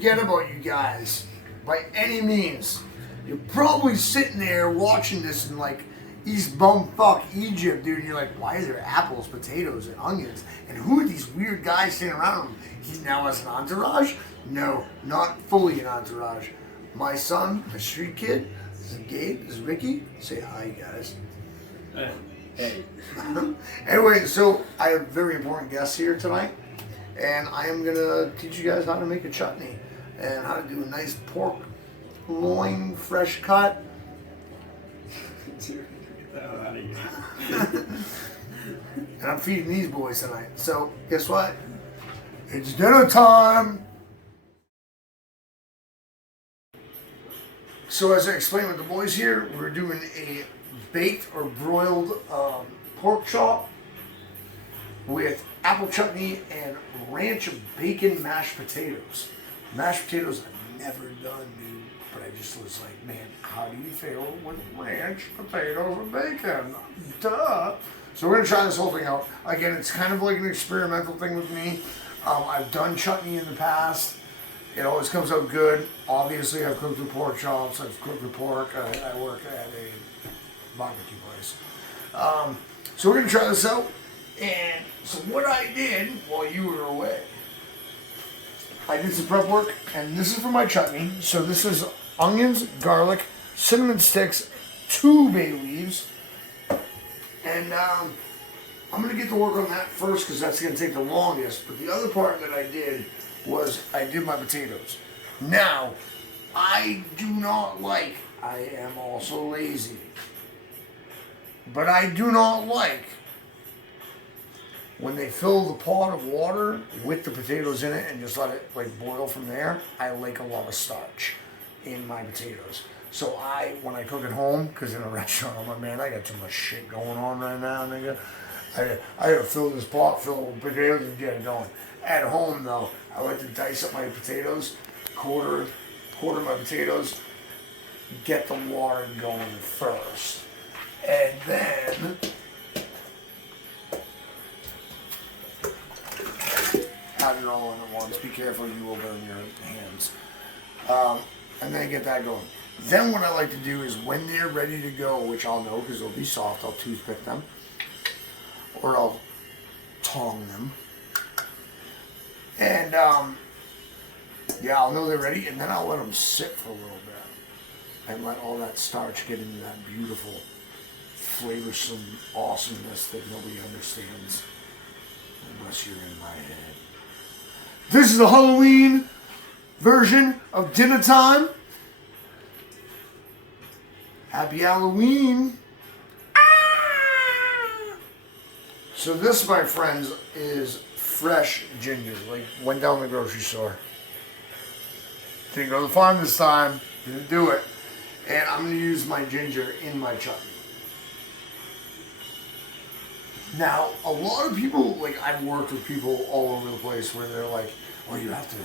forget about you guys by any means. You're probably sitting there watching this in like East Bumfuck Egypt, dude. And you're like, why are there apples, potatoes, and onions? And who are these weird guys sitting around him? He now has an entourage? No, not fully an entourage. My son, a street kid, this is Gabe, this is Ricky. Say hi, guys. Hey. Anyway, so I have very important guests here tonight, and I am gonna teach you guys how to make a chutney and how to do a nice pork loin, fresh cut. Get the hell out of here. And I'm feeding these boys tonight. So guess what? It's dinner time. So as I explained with the boys here, we're doing a baked or broiled pork chop with apple chutney and ranch bacon mashed potatoes. Mashed potatoes I've never done, dude. But I just was like, man, how do you feel with ranch potatoes and bacon? Duh. So we're gonna try this whole thing out. Again, it's kind of like an experimental thing with me. I've done chutney in the past. It always comes out good. Obviously, I've cooked with pork chops. I've cooked with pork. I work at a barbecue place. So we're gonna try this out. And so what I did while you were away, I did some prep work, and this is for my chutney. So this is onions, garlic, cinnamon sticks, 2 bay leaves, and I'm gonna get to work on that first because that's gonna take the longest. But the other part that I did was I did my potatoes. Now, I do not like, I am also lazy, but I do not like when they fill the pot of water with the potatoes in it and just let it like boil from there. I like a lot of starch in my potatoes. So when I cook at home, because in a restaurant, I'm like, man, I got too much shit going on right now, nigga. I gotta fill this pot, fill it with potatoes and get it going. At home though, I like to dice up my potatoes, quarter my potatoes, get the water going first. And then add it all in at once. Be careful, you will burn your hands. And then get that going. Then what I like to do is when they're ready to go, which I'll know because they'll be soft, I'll toothpick them. Or I'll tong them. And yeah, I'll know they're ready, and then I'll let them sit for a little bit. And let all that starch get into that beautiful, flavorsome awesomeness that nobody understands. Unless you're in my head. This is the Halloween version of dinner time. Happy Halloween. So this, my friends, is fresh ginger. Like, went down to the grocery store. Didn't go to the farm this time. Didn't do it. And I'm going to use my ginger in my chutney. Now, a lot of people, like, I've worked with people all over the place where they're like, oh, you have to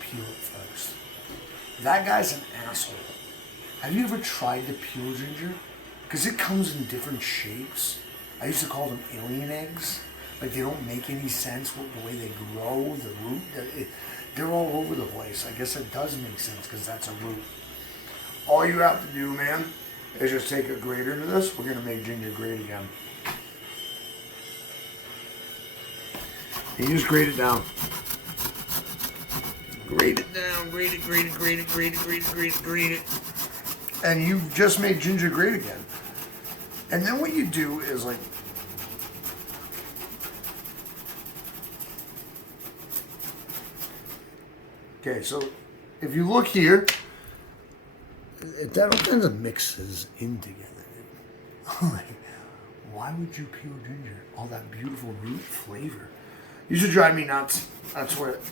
peel it first. That guy's an asshole. Have you ever tried to peel ginger? Because it comes in different shapes. I used to call them alien eggs. Like, they don't make any sense with the way they grow, the root. They're all over the place. I guess it does make sense because that's a root. All you have to do, man, is just take a grater to this. We're going to make ginger great again. You just grate it down. Grate it down, grate it. And you've just made ginger great again. And then what you do is like, okay, so if you look here, that all kinds of mixes in together. Like, why would you peel ginger? All that beautiful root flavor. Used to drive me nuts. That's what,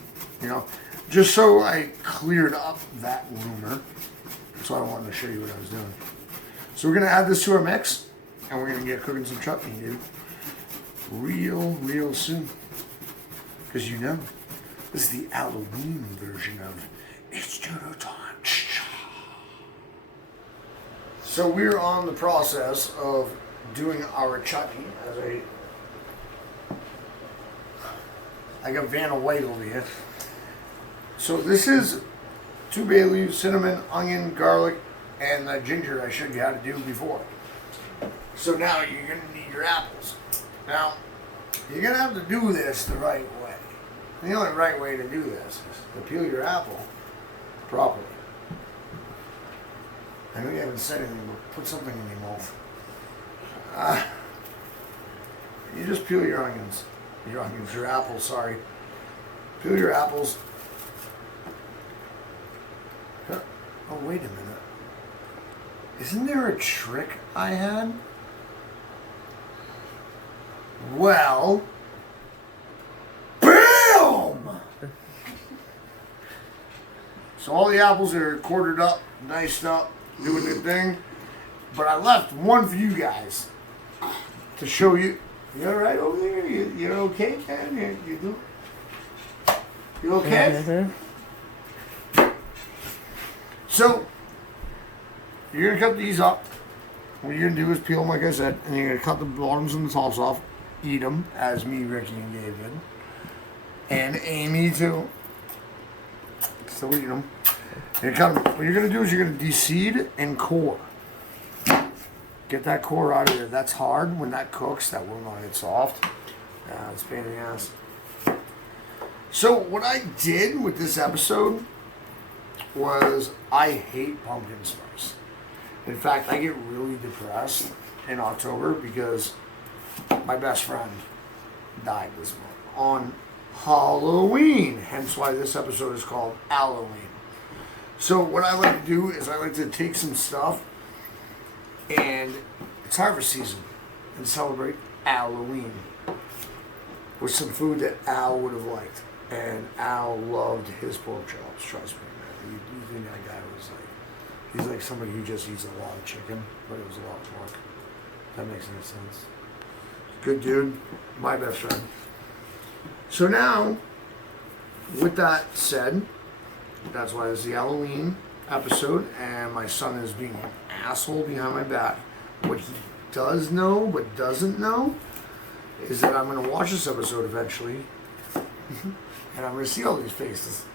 just so I cleared up that rumor. So I wanted to show you what I was doing. So we're going to add this to our mix, and we're going to get cooking some chutney, dude. Real soon. Because this is the Aloween version of It's Dinner Time. So we're on the process of doing our chutney as I got Vanna White over here. So this is 2 bay leaves, cinnamon, onion, garlic, and the ginger I showed you how to do before. So now you're going to need your apples. Now, you're going to have to do this the right way. The only right way to do this is to peel your apple properly. I know you haven't said anything, but put something in your mouth. You just peel your onions. Your apples, sorry. Peel your apples. Oh, wait a minute. Isn't there a trick I had? Well, BAM! So all the apples are quartered up, diced up, doing their thing. But I left one for you guys to show you. You all right over there? You're okay, Ken? You okay? So, you're going to cut these up. What you're going to do is peel them, like I said, and you're going to cut the bottoms and the tops off. Eat them, as me, Ricky, and Gabe did. And Amy, too. Still eating them. What you're going to do is you're going to de-seed and core. Get that core out of there. That's hard. When that cooks, that will not get soft. It's a pain in the ass. So what I did with this episode was I hate pumpkin spice. In fact, I get really depressed in October because my best friend died this month on Halloween. Hence why this episode is called Aloween. So what I like to do is I like to take some stuff, and it's harvest season, and celebrate Aloween with some food that Al would have liked. And Al loved his pork chops, trust me, man. You think that guy was like, he's like somebody who just eats a lot of chicken, but it was a lot of pork. If that makes any sense. Good dude, my best friend. So now, with that said, that's why this is the Halloween episode, and my son is being an asshole behind my back. What he does know but doesn't know is that I'm going to watch this episode eventually, and I'm going to see all these faces.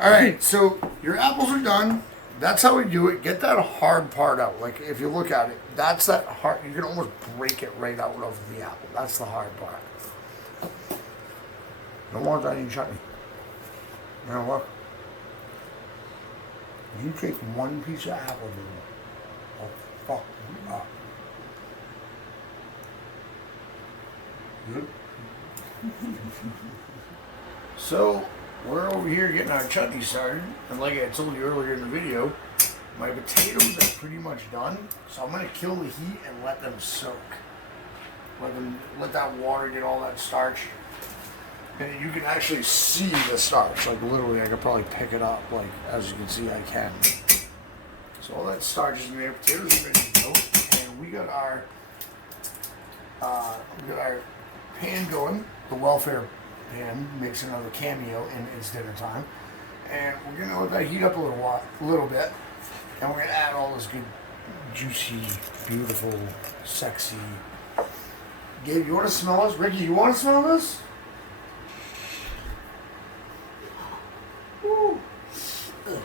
Alright, so your apples are done. That's how we do it. Get that hard part out. Like, if you look at it, that's that hard. You can almost break it right out of the apple. That's the hard part. Don't want that in chutney. You know what? You take one piece of apple, dude. Oh, fuck you up. Good? So, we're over here getting our chutney started. And like I told you earlier in the video, my potatoes are pretty much done. So I'm going to kill the heat and let them soak. Let that water get all that starch. And you can actually see the starch. Like literally, I could probably pick it up. Like, as you can see, I can. So all that starch is in there. Potatoes are ready to go. And we got our pan going. The welfare pan makes another cameo in It's Dinner Time. And we're gonna let that heat up a little bit. And we're gonna add all this good, juicy, beautiful, sexy. Gabe, you want to smell this? Ricky, you want to smell this?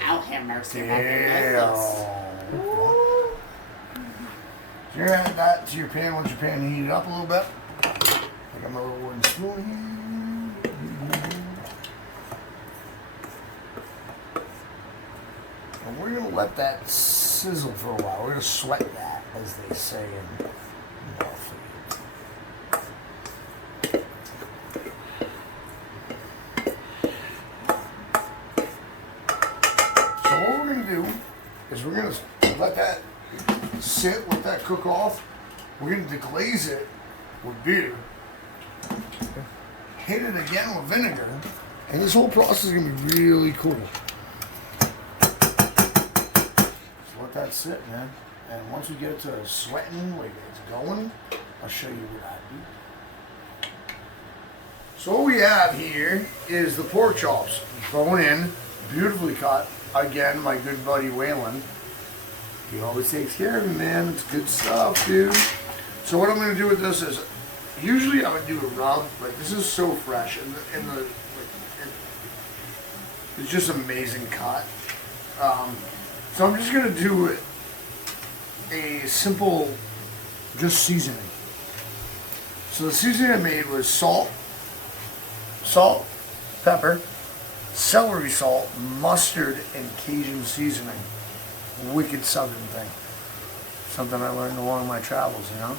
I'll have mercy on Yeah. So you're gonna add that to your pan once your pan heated up a little bit. I got my little wooden spoon here. And we're gonna let that sizzle for a while. We're gonna sweat that, as they say in Norfolk. We're going to let that sit, let that cook off. We're going to deglaze it with beer. Hit it again with vinegar. And this whole process is going to be really cool. So let that sit, man. And once we get it to sweating, like it's going, I'll show you what I do. So what we have here is the pork chops. Bone in, beautifully cut. Again, my good buddy Waylon. He always takes care of me, man. It's good stuff, dude. So what I'm going to do with this is usually I would do a rub, but this is so fresh, it's just amazing cut. So I'm just gonna do a simple, just seasoning. So the seasoning I made was salt, pepper, celery salt, mustard, and Cajun seasoning. Wicked southern thing. Something I learned along my travels, you know?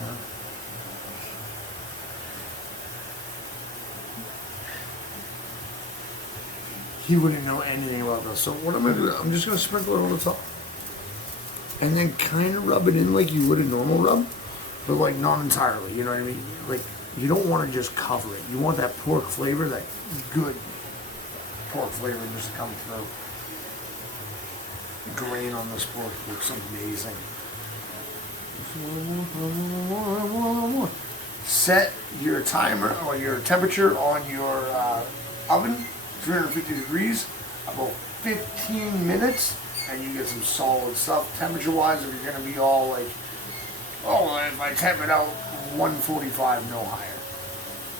Yeah. He wouldn't know anything about this. So what I'm gonna do, I'm just gonna sprinkle it on the top. And then kind of rub it in like you would a normal rub, but like not entirely, you know what I mean? Like, you don't want to just cover it. You want that pork flavor, that good pork flavor just to come through. The grain on this pork looks amazing. Set your timer or your temperature on your oven, 350 degrees, about 15 minutes, and you get some solid stuff. Temperature wise, if you're going to be all like, oh, if I temp it out 145, no higher.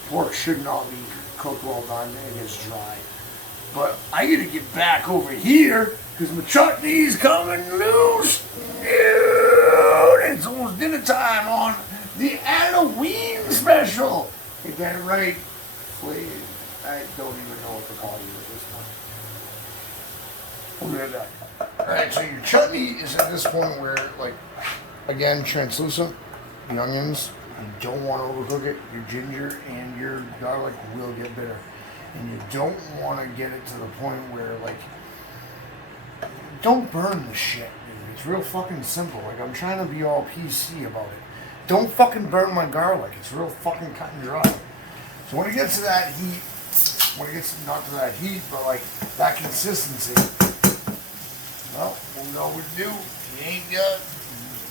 Pork should not be cooked well done, it gets dry. But I gotta get back over here because my chutney's coming loose. Dude, it's almost dinner time on the Aloween special. Get that right, please. I don't even know what to call you at this point. Look at that. Alright, so your chutney is at this point where, like, again, translucent. The onions, you don't want to overcook it. Your ginger and your garlic will get bitter. And you don't want to get it to the point where, like, don't burn the shit, dude. It's real fucking simple. Like, I'm trying to be all PC about it. Don't fucking burn my garlic. It's real fucking cut and dry. So when it gets to that heat, not to that heat, but like that consistency, well, we'll know what to do. You ain't got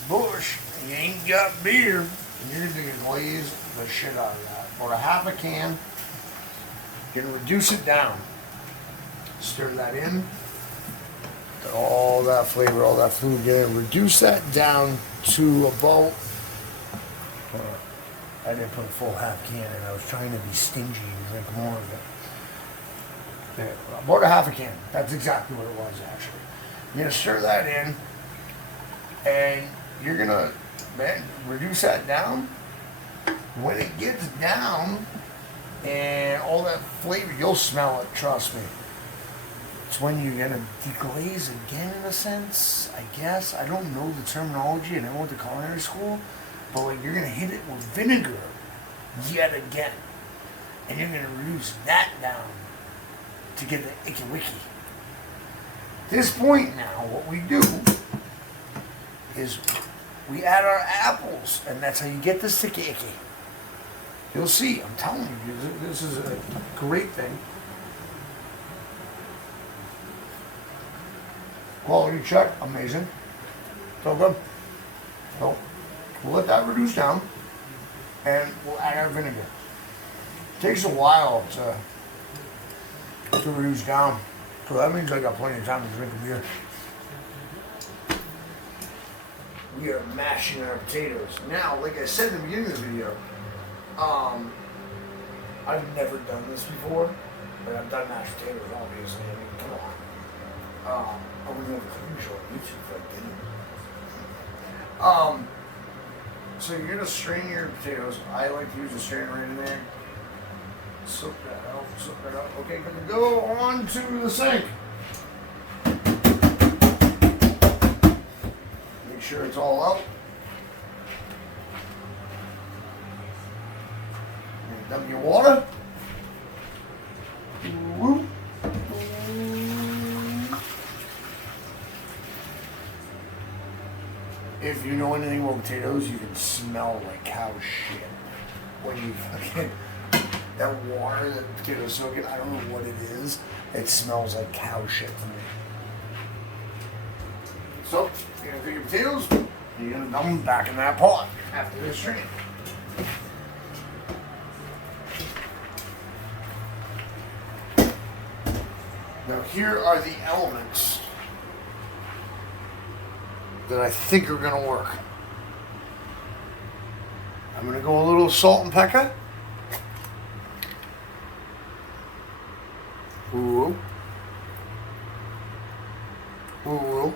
bush, you ain't got beer, and you're gonna glaze the shit out of that. About a half a can. You're gonna reduce it down. Stir that in. Get all that flavor, all that food, get it. Reduce that down to about, I didn't put a full half can in. I was trying to be stingy and drink more of it. Yeah, about a half a can. That's exactly what it was, actually. You're gonna stir that in, and you're gonna, man, reduce that down. When it gets down, and all that flavor, you'll smell it, trust me. It's when you're gonna deglaze again, in a sense, I guess. I don't know the terminology, and I went to culinary school, but like, you're gonna hit it with vinegar yet again, and you're gonna reduce that down to get the icky wicky. At this point now, what we do is we add our apples, and that's how you get the sticky icky. You'll see, I'm telling you, this is a great thing. Quality check, amazing. So good. So we'll let that reduce down, and we'll add our vinegar. It takes a while to reduce down, so that means I got plenty of time to drink a beer. We are mashing our potatoes. Now, like I said in the beginning of the video, I've never done this before, but I've done mashed potatoes, obviously. I mean, come on. I wouldn't have a cooking show on YouTube if I didn't. So you're gonna strain your potatoes. I like to use a strainer right in there. Soak that out, Okay, gonna go on to the sink. Make sure it's all out. Dump your water. Whoop. If you know anything about potatoes, you can smell like cow shit when you fucking, that water that the potatoes soak in, I don't know what it is. It smells like cow shit to me. So, you're gonna take your potatoes, and you're gonna dump them back in that pot after this strain. Now here are the elements that I think are gonna work. I'm going to go a little salt and pepper. Ooh. Ooh.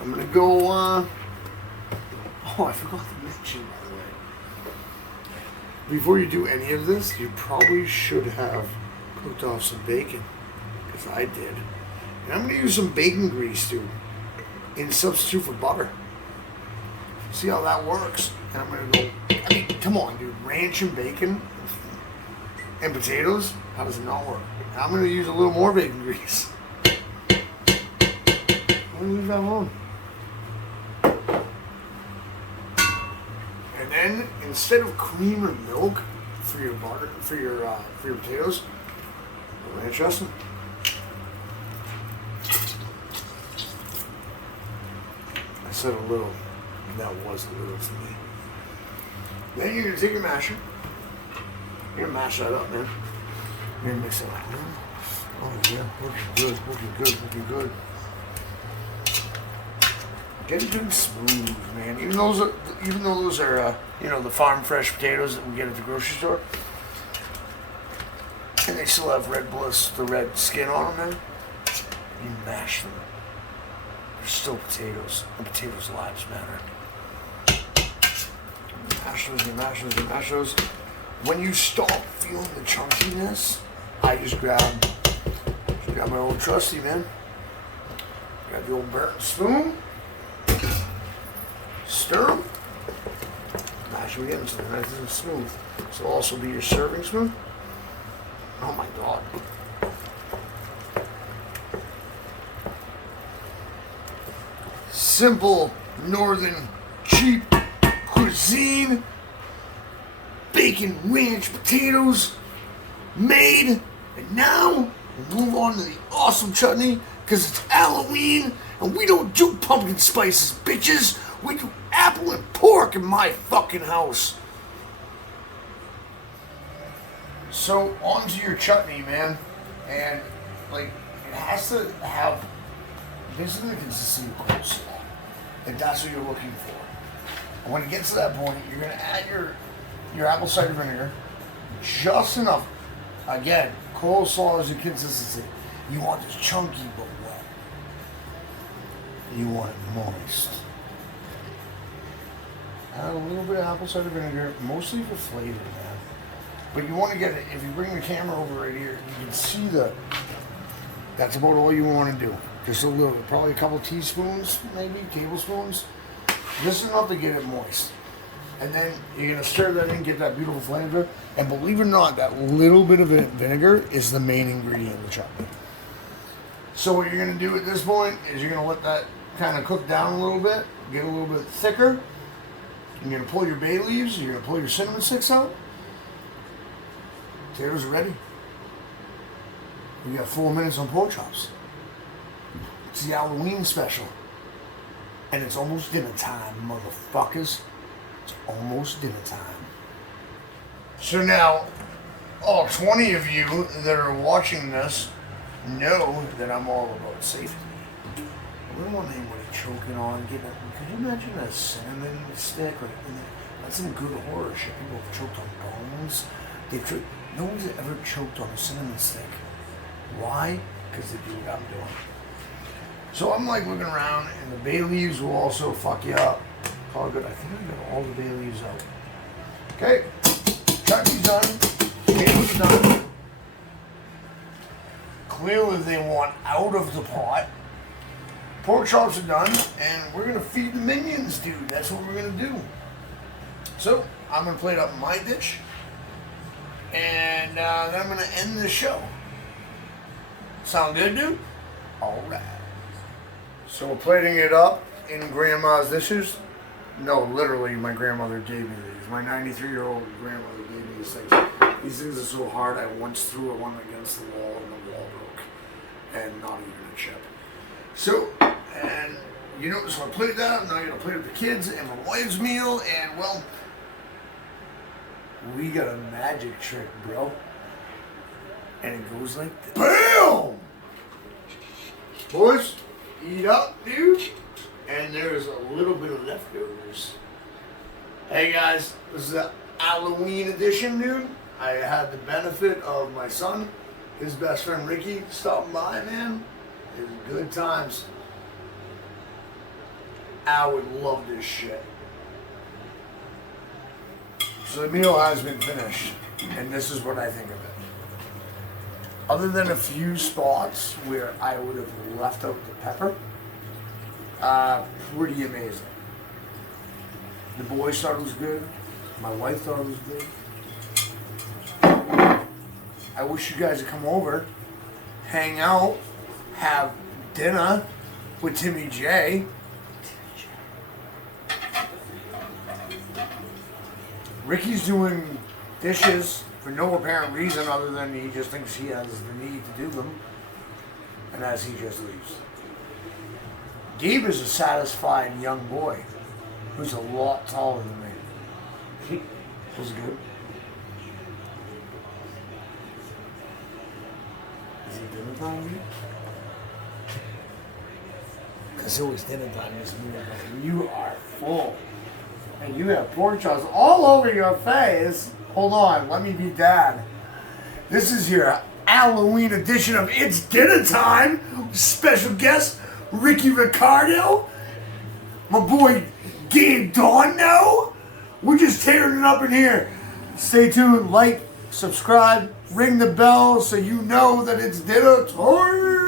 I'm going to go, oh, I forgot to mention, by the way. Before you do any of this, you probably should have cooked off some bacon. Because I did. And I'm going to use some bacon grease, dude, in substitute for butter. See how that works. And I'm going to go, I mean, come on, dude. Ranch and bacon and potatoes? How does it not work? And I'm going to use a little more bacon grease. I'm going to leave that alone. And then, instead of cream or milk for your butter, for your potatoes, ranch dressing. I said a little, and that was a little to me. Then you're gonna take your masher. You're gonna mash that up, man. You're gonna mix it up, man. Oh yeah, looking good, looking good, looking good. Get it doing smooth, man. Even though those are, you know, the farm fresh potatoes that we get at the grocery store, and they still have the red skin on them, man. You mash them. They're still potatoes, and potatoes' lives matter. Mash those, and mash those, and mash those. When you start feeling the chunkiness, I just grab my old trusty, man. Grab the old burnt spoon. Stir them. Mash them again so they're nice and smooth. This will also be your serving spoon. Oh my God. Simple, northern, cheap cuisine. Bacon, ranch, potatoes, made. And now, we'll move on to the awesome chutney, because it's Aloween, and we don't do pumpkin spices, bitches. We do apple and pork in my fucking house. So, onto your chutney, man. And, like, it has to have basically the consistency of coleslaw. If that's what you're looking for. And when it gets to that point, you're going to add your apple cider vinegar. Just enough. Again, coleslaw is your consistency. You want this chunky but wet. You want it moist. Add a little bit of apple cider vinegar, mostly for flavor, man. But you want to get it, if you bring the camera over right here, you can see that's about all you want to do. Just a little, probably a couple teaspoons, maybe, tablespoons. Just enough to get it moist. And then you're going to stir that in, get that beautiful flavor. And believe it or not, that little bit of vinegar is the main ingredient of the chutney. So what you're going to do at this point is you're going to let that kind of cook down a little bit, get a little bit thicker. You're going to pull your bay leaves, you're going to pull your cinnamon sticks out. Potatoes are ready. We got 4 minutes on pork chops. It's the Aloween special. And it's almost dinner time, motherfuckers. It's almost dinner time. So now, all 20 of you that are watching this know that I'm all about safety. I don't want anybody choking on, could you imagine a cinnamon stick? That's some good horror shit. People have choked on bones. No one's ever choked on a cinnamon stick. Why? Because they do what I'm doing. So I'm like looking around, and the bay leaves will also fuck you up. All good. I think I got all the bay leaves out. Okay, chutney's done. Potatoes done. Clearly they want out of the pot. Pork chops are done, and we're gonna feed the minions, dude. That's what we're gonna do. So I'm gonna plate up my dish, and then I'm gonna end the show. Sound good, dude? All right. So we're plating it up in Grandma's dishes. No, literally, my grandmother gave me these. My 93-year-old grandmother gave me these things. These things are so hard, I once threw one against the wall, and the wall broke. And not even a chip. So, and you know, so I plated that up. Now I'm going to plate up the kids and my wife's meal. And, well, we got a magic trick, bro. And it goes like this. BAM! Boys, eat up, dude. And there's a little bit of leftovers. Hey guys, this is the Aloween edition, dude. I had the benefit of my son, his best friend Ricky, stopping by, man. It was good times. I would love this shit. So the meal has been finished, and this is what I think of it. Other than a few spots where I would have left out the pepper, pretty amazing. The boys thought it was good. My wife thought it was good. I wish you guys would come over, hang out, have dinner with Timmy J. Ricky's doing dishes for no apparent reason other than he just thinks he has the need to do them. And as he just leaves. Gabe is a satisfied young boy who's a lot taller than me. Was it good? Is it dinner time? Because it was dinner time this morning. You are full. And you have pork chops all over your face. Hold on, let me be dad. This is your Halloween edition of It's Dinner Time. Special guest, Ricky Ricardo. My boy, Gabe Dono. We're just tearing it up in here. Stay tuned, like, subscribe, ring the bell so you know that it's dinner time.